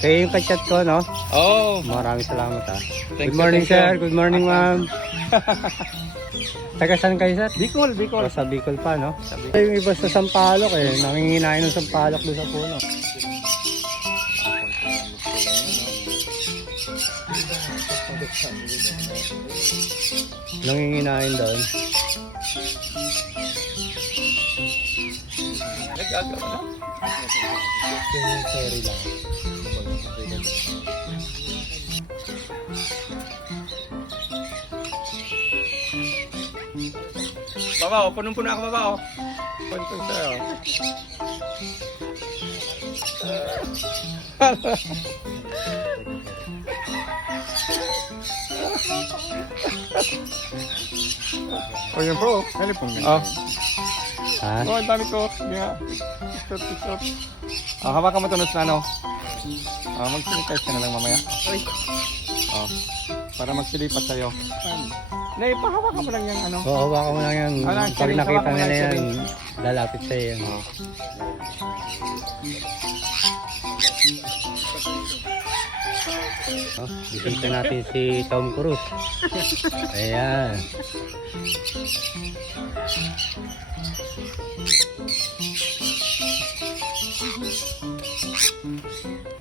Kaya yung kachat ko, no? Oh, Maraming salamat, ha. thank Good morning, you, thank sir. Good morning, ma'am. Taga saan kayo, sir? Bicol, Bicol. Sa Bicol pa, no? Yung iba sa Sampaloc, eh. Nanginginain ng Sampaloc doon sa puno. Nanginginain doon. Nagagawa na. Yung ferry lang. Baba, oh, punong-puno ako, baba, oh. Punto sa'yo. Oh, yun po. Telepon ganyan. Oh. Ha? Oh, ang dami ko. Yeah. Stop. Oh, hawakan mo ito na ano. Oh, mag-sanitize ka na lang mamaya. Oh. Para magsilipat sa'yo. Nay, pahawakan mo lang yung ano. Oo, hawakan mo lang yan. Ano, Pag actually, nakita hawakan mo nila lang, yan, actually. lalapit sa'yo yan. Oh. Oh, bisita natin si Tom Cruise. Ayan.